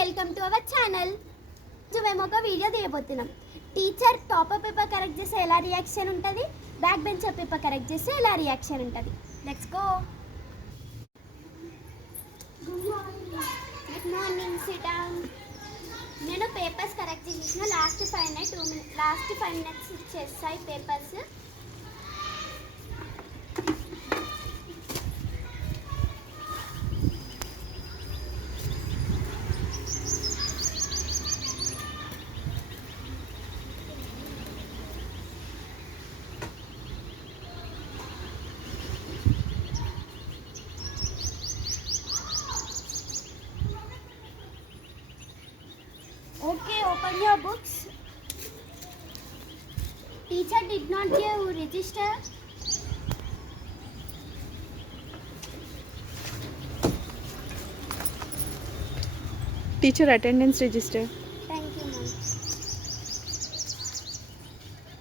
Welcome to our channel. మేము ఒక video తీయబోతున్నాం. టీచర్ టాపర్ పేపర్ కరెక్ట్ చేస్తే ఎలా రియాక్షన్ ఉంటుంది, బ్యాక్ బెంచర్ పేపర్ కరెక్ట్ చేస్తే ఎలా రియాక్షన్ ఉంటుంది. Let's go. Good morning, SIT down. నేను పేపర్స్ కరెక్ట్ చేసిన లాస్ట్ 5 మినిట్స్ చేస్తాయి papers. Okay, open your books. Teacher did not give register. Teacher attendance register. Thank you, ma'am.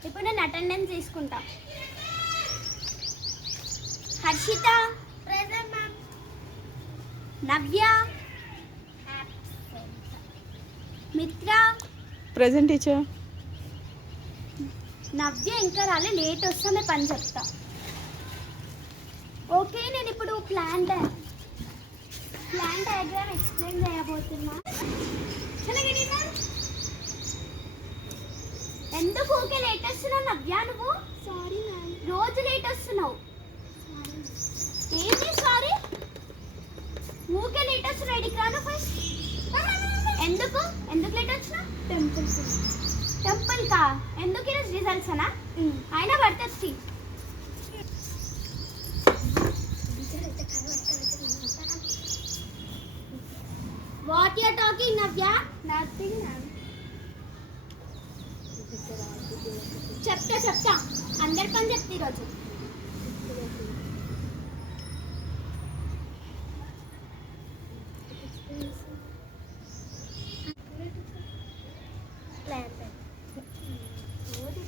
ఇప్పుడు నేను అటెండెన్స్ తీసుకుంటా. Harshita present ma'am. నవ్య మిత్ర ప్రెజెంట్ టీచర్. నవ్య ఇంకా రాలే, లేట్ వస్తానే పని చెప్తా. ఓకే, నేను ఇప్పుడు ప్లాన్ డయాగ్రామ్ ఎక్స్ప్లెయిన్ చేయబోతున్నా. ఎందుకు ఊకే లేట్ వస్తున్నావు నవ్య? నువ్వు సారీ మ్యామ్, రోజు లేట్ వస్తున్నావు. ఏంటి సారీ? ఊకే లేట్ వస్తున్నావు. ఇడికి రాను ఫస్ట్. ఎందుకు లేట్ వచ్చినా? టెంపుల్ కా? ఎందుకు ఈరోజు రిజల్ట్స్ అనా? అయినా పడుతుంది. What you are talking Navya? Nothing ma'am. చెప్తా అందరి పని చెప్తా ఈరోజు.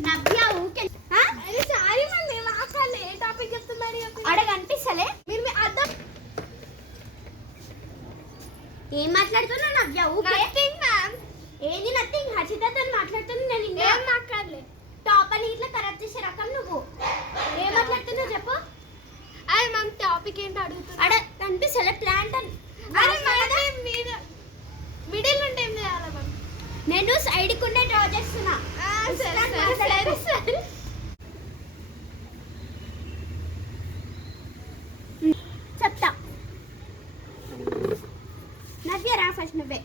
నవ్య ఊకే సారీ మ్యామ్, మేము ఆకాలే ఏ టాపిక్ చెప్తున్నారు అడగనిపిస్తలే. మీరు అర్థం ఏం మాట్లాడుతున్నావు నవ్య? ఊకే మ్యామ్. ఏంది నథింగ్? హర్షితతో మాట్లాడుతుంది. నేను ఇంకేం మాట్లాడలే. టాప్ అని ఇట్లా ఖరాబ్ చేసే రకం నువ్వు. ఏం మాట్లాడుతున్నావు చెప్పు. అదే మ్యామ్, టాపిక్ ఏంటో అడుగుతున్నా. కనిపిస్తలే ప్లాంట్ అని. మిడిల్ ఉంటే ఏం చేయాలి మ్యామ్? నేను సైడ్కి ఉండే డ్రా చేస్తున్నా. చెప్తా. నవ్య రా ఫస్ట్ నువ్వే.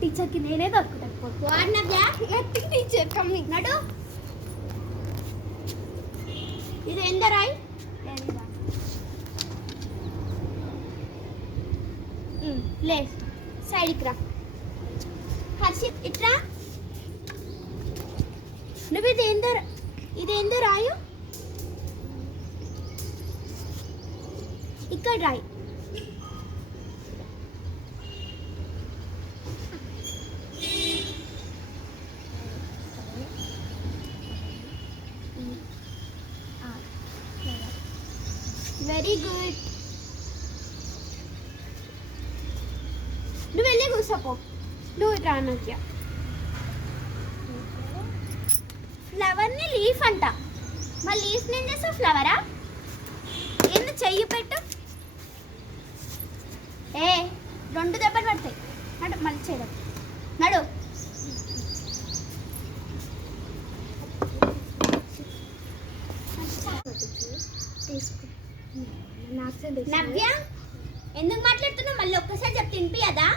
టీచర్కి నేనే దొరుకుతా. నవ్య టీచర్ కమింగ్. నడు. ఇది ఎందరాయ్? లే సైడ్కి రా. హర్షిత్ ఇట్రా. నువ్వు ఇదేందో రాయు. ఇక్కడ రాయి. Very good. నువ్వు వెళ్ళి కూర్చోపో. నువ్వు రానవ్య. ఫ్లవర్ని లీఫ్ అంట. మరి లీఫ్ నేను చేస్తావు ఫ్లవరా? ఏంది చెయ్యి పెట్టు. 2 దెబ్బలు పడతాయి. నడు మళ్ళీ చేయడం. నడు. నవ్య ఎందుకు మాట్లాడుతున్నావు? మళ్ళీ ఒక్కసారి చెప్తే తినిపియదా?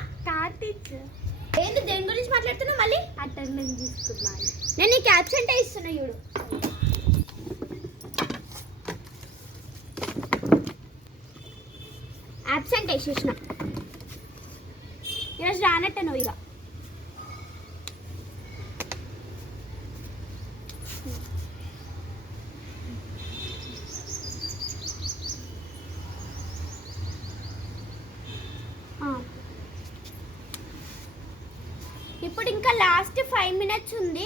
ఏంది దేని గురించి మాట్లాడుతున్నావు? మళ్ళీ అటెండెన్స్ తీసుకున్నాను. నేను నీకు అబ్సెంట్ ఇస్తున్నా చూడు. అబ్సెంట్ వేసేసిన. ఈరోజు రానట్టే నువ్వు ఇక. ఇప్పుడు ఇంకా లాస్ట్ 5 minutes ఉంది.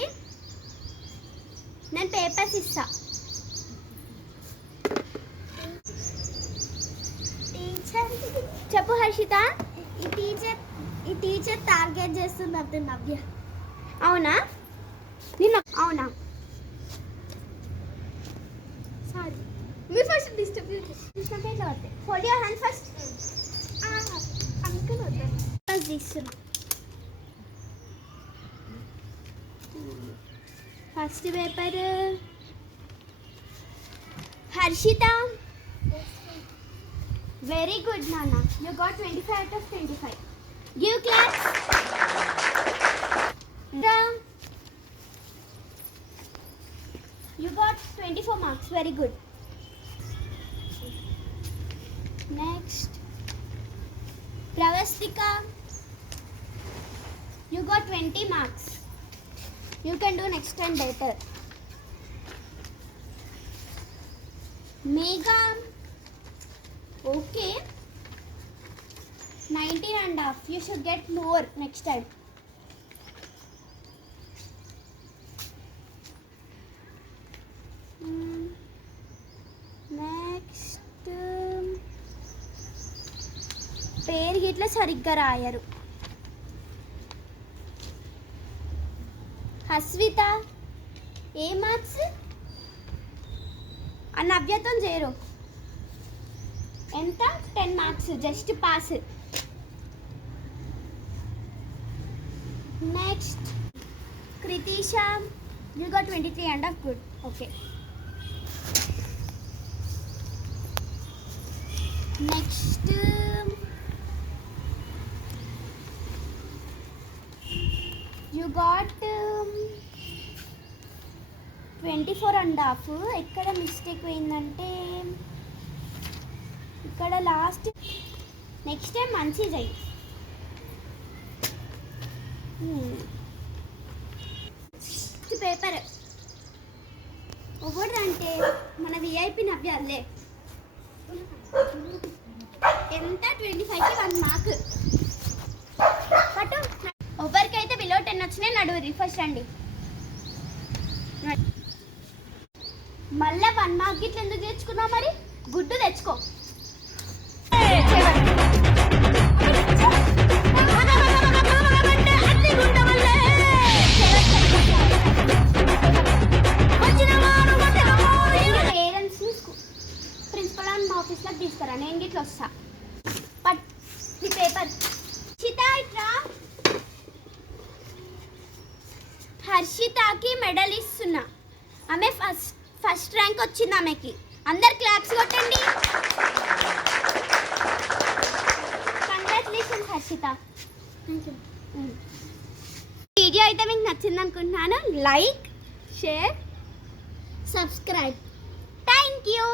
నేను పేపర్స్ ఇస్తా. చెప్పు హర్షిత. ఈ టీచర్ టార్గెట్ చేస్తున్నట్టు నవ్య. అవునా? నిన్న అవునా? సారీ, మీ ఫస్ట్ డిస్టర్బ్ చేసిన ఇట్లా వస్తాయి. Hold your hand first. అందుకని వద్దాను ఫస్ట్ తీస్తున్నా. First paper Harshitha. Very good నాన్న, you got 25 out of 25. Give claps. You got 24 marks. Very good. Next, Pravastika. You got 20 marks. You can do next time better. Megha. Okay. 19.5. You should get more next time. Next పేరు గిట్లా సరిగ్గా రాయరు. హస్విత ఏ marks? ఆ నవ్యతో చేరు. ఎంత? 10 marks, just pass. Next Krithisha. You got 23.5. Good. Okay. Next you got 24.5. ఎక్కడ మిస్టేక్ పోయిందంటే ఇక్కడ లాస్ట్. నెక్స్ట్ టైం మంచి చెయ్యి. పేపర్ ఒకటి అంటే మన విఐపి నవ్యాలే. ఎంత? 25కి 1 మార్క్. బట్ ఎవరికైతే బిలో 10 వచ్చినాయి నడువురి ఫస్ట్ రండి. మళ్ళీ 1 మార్క్ గిట్ల ఎందుకు తెచ్చుకున్నావు? మరి గుడ్డు తెచ్చుకో. పేరెంట్స్ని ప్రిన్సిపల్ అండ్ ఆఫీస్లోకి తీసుకురా, నేను గిట్ల వస్తా. బట్ ఈ పేపర్ హర్షితకి మెడల్ ఇస్తున్నా. ఆమె ఫస్ట్ ర్యాంక్ వచ్చింది ఆమెకి. అందరు క్లాప్స్ కొట్టండి. కంగ్రాచులేషన్స్ హర్షిత. వీడియో అయితే మీకు నచ్చింది అనుకుంటున్నాను. Like, share, subscribe. Thank you.